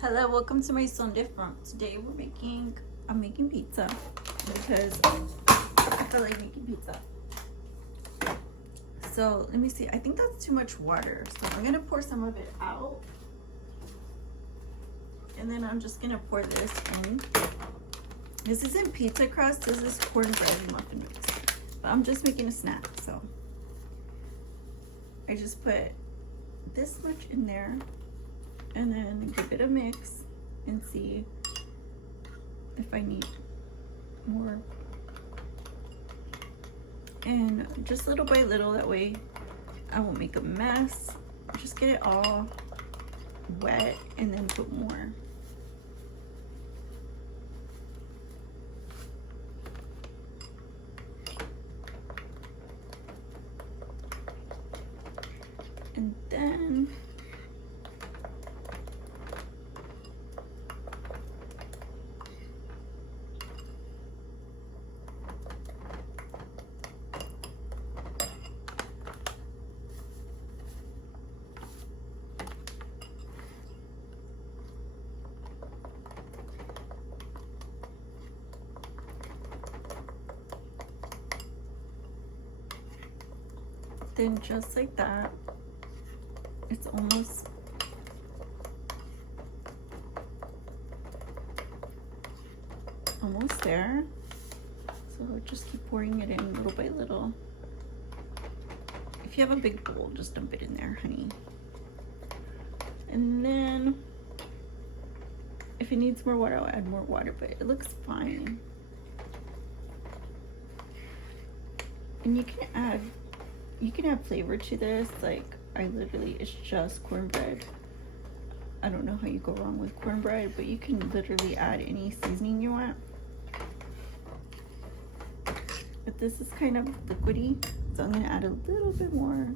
Hello, welcome to my Sunday fun. Today I'm making pizza because I feel like making pizza. So let me see, I think that's too much water. So I'm gonna pour some of it out. And then I'm just gonna pour this in. This isn't pizza crust, this is cornbread and muffin mix. But I'm just making a snack, so. I just put this much in there. And then give it a mix and see if I need more. And just little by little, that way I won't make a mess. Just get it all wet and then put more. And then just like that, it's almost there. So just keep pouring it in little by little. If you have a big bowl, just dump it in there, honey. And then if it needs more water, I'll add more water, but it looks fine. And you can add flavor to this. Like, it's just cornbread. I don't know how you go wrong with cornbread, but you can literally add any seasoning you want. But this is kind of liquidy, so I'm gonna add a little bit more.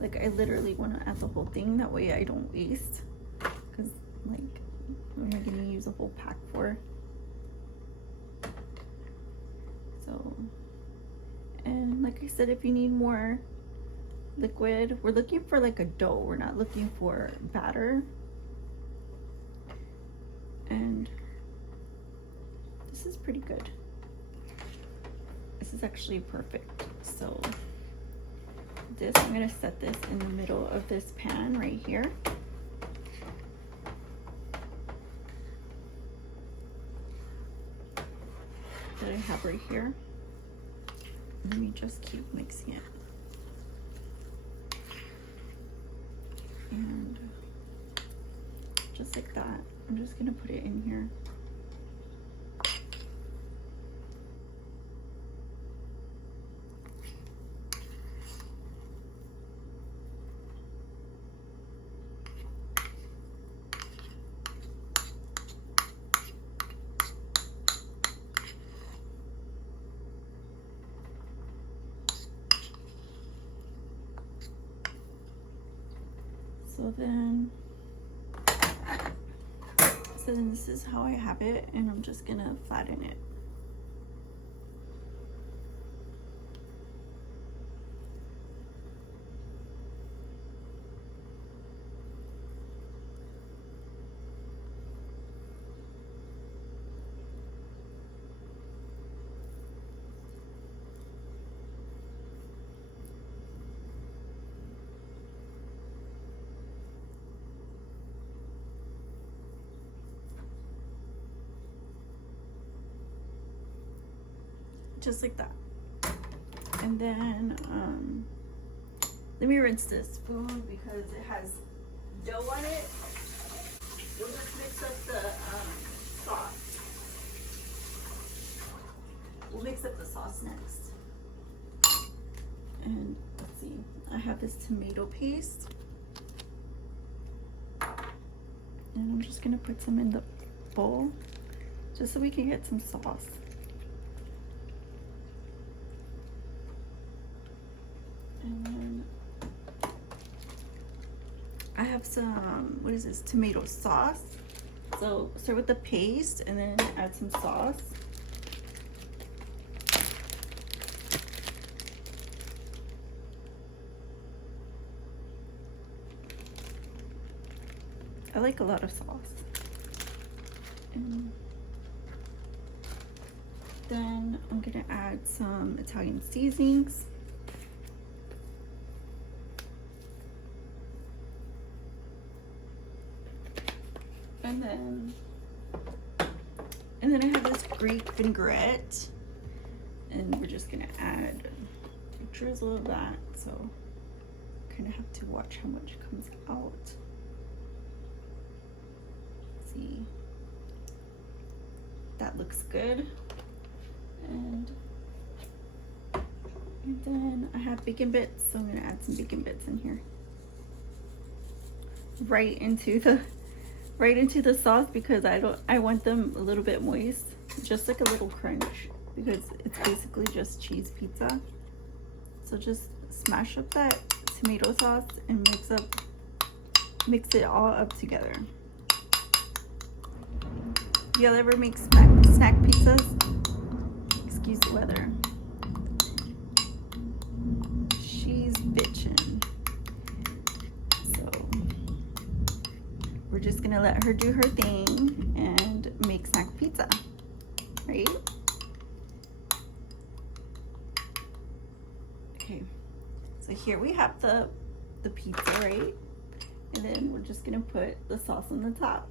Like, I literally want to add the whole thing, that way I don't waste. Because, like, what am I gonna use a whole pack for? So, and like I said, if you need more liquid, we're looking for like a dough, we're not looking for batter. And this is pretty good. This is actually perfect. So I'm gonna set this in the middle of this pan right here. That I have right here. Let me just keep mixing it. And just like that, I'm just gonna put it in here. So then this is how I have it, and I'm just gonna flatten it. Just like that. And then let me rinse this spoon because it has dough on it. We'll just mix up the sauce. We'll mix up the sauce next. And let's see, I have this tomato paste, and I'm just gonna put some in the bowl just so we can get some sauce. And then I have some, what is this, tomato sauce. So start with the paste and then add some sauce. I like a lot of sauce. And then I'm gonna add some Italian seasonings. And then I have this Greek vinaigrette, and we're just gonna add a drizzle of that, so kind of have to watch how much comes out. Let's see, that looks good. And then I have bacon bits, so I'm gonna add some bacon bits in here, right into the sauce, because I want them a little bit moist, just like a little crunch, because it's basically just cheese pizza. So just smash up that tomato sauce and mix it all up together. Y'all ever make snack pizzas? Excuse the weather. She's bitching. So we're just gonna let her do her thing and make snack pizza, right? Okay, so here we have the pizza, right? And then we're just gonna put the sauce on the top.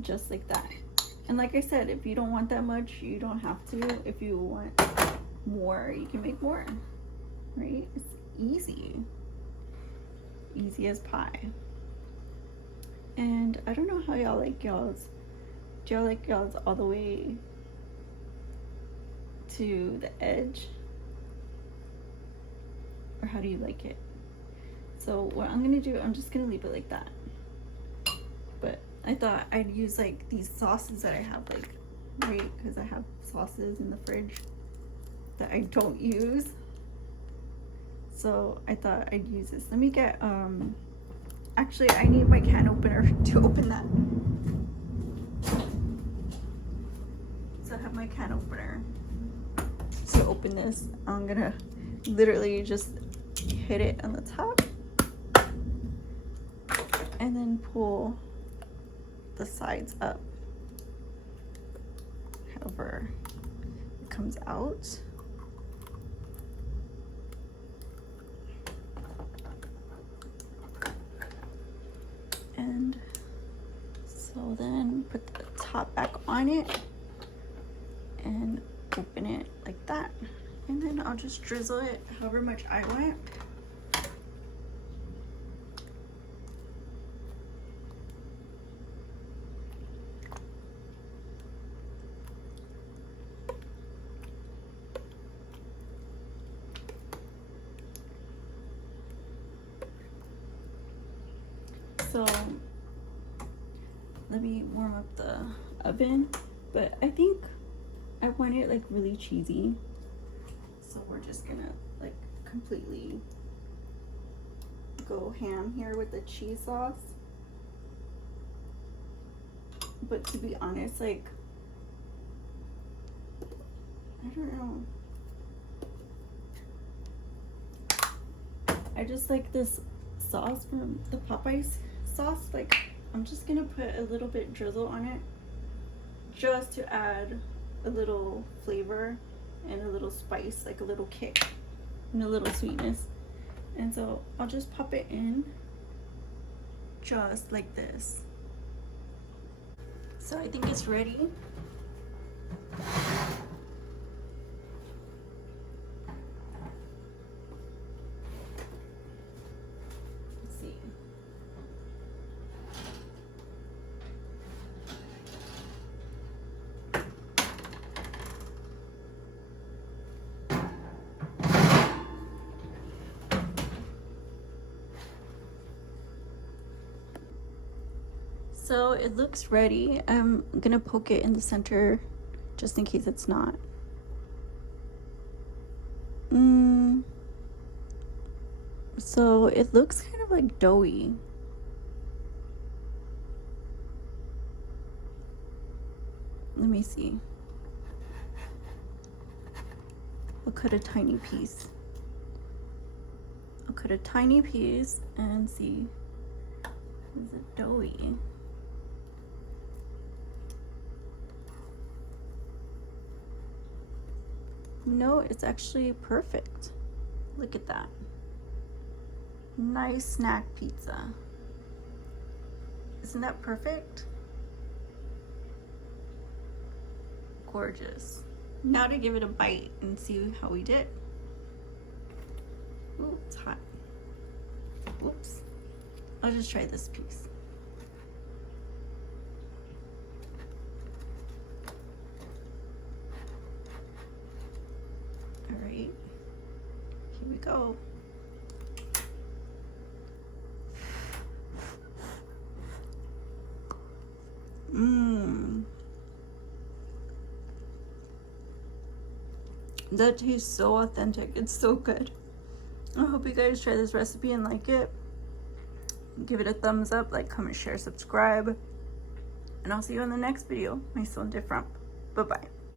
Just like that. And like I said, if you don't want that much, you don't have to. If you want more, you can make more, right? It's easy as pie. And I don't know how y'all like y'all's. Do y'all like y'all's all the way to the edge, or how do you like it? So what I'm gonna do, I'm just gonna leave it like that. But I thought I'd use like these sauces that I have, like, right, because I have sauces in the fridge that I don't use. So I thought I'd use this. Let me get, actually I need my can opener to open that. So I have my can opener to open this. I'm gonna literally just hit it on the top and then pull the sides up. However, it comes out. And so then put the top back on it and open it like that. And then I'll just drizzle it however much I want. So let me warm up the oven, but I think I want it like really cheesy. So we're just gonna like completely go ham here with the cheese sauce. But to be honest, like, I don't know. I just like this sauce from the Popeyes sauce. Like, I'm just gonna put a little bit drizzle on it just to add a little flavor and a little spice, like a little kick and a little sweetness. And so I'll just pop it in just like this. So I think it's ready. Let's see. So it looks ready. I'm gonna poke it in the center just in case it's not. So it looks kind of like doughy. Let me see. I'll cut a tiny piece. I'll cut a tiny piece and see Is it doughy? No, it's actually perfect. Look at that. Nice snack pizza. Isn't that perfect? Gorgeous. Now to give it a bite and see how we did. Ooh, it's hot. Oops. I'll just try this piece. All right, here we go. Mmm. That tastes so authentic. It's so good. I hope you guys try this recipe and like it. Give it a thumbs up, like, comment, share, subscribe. And I'll see you in the next video. Nice one different. Bye-bye.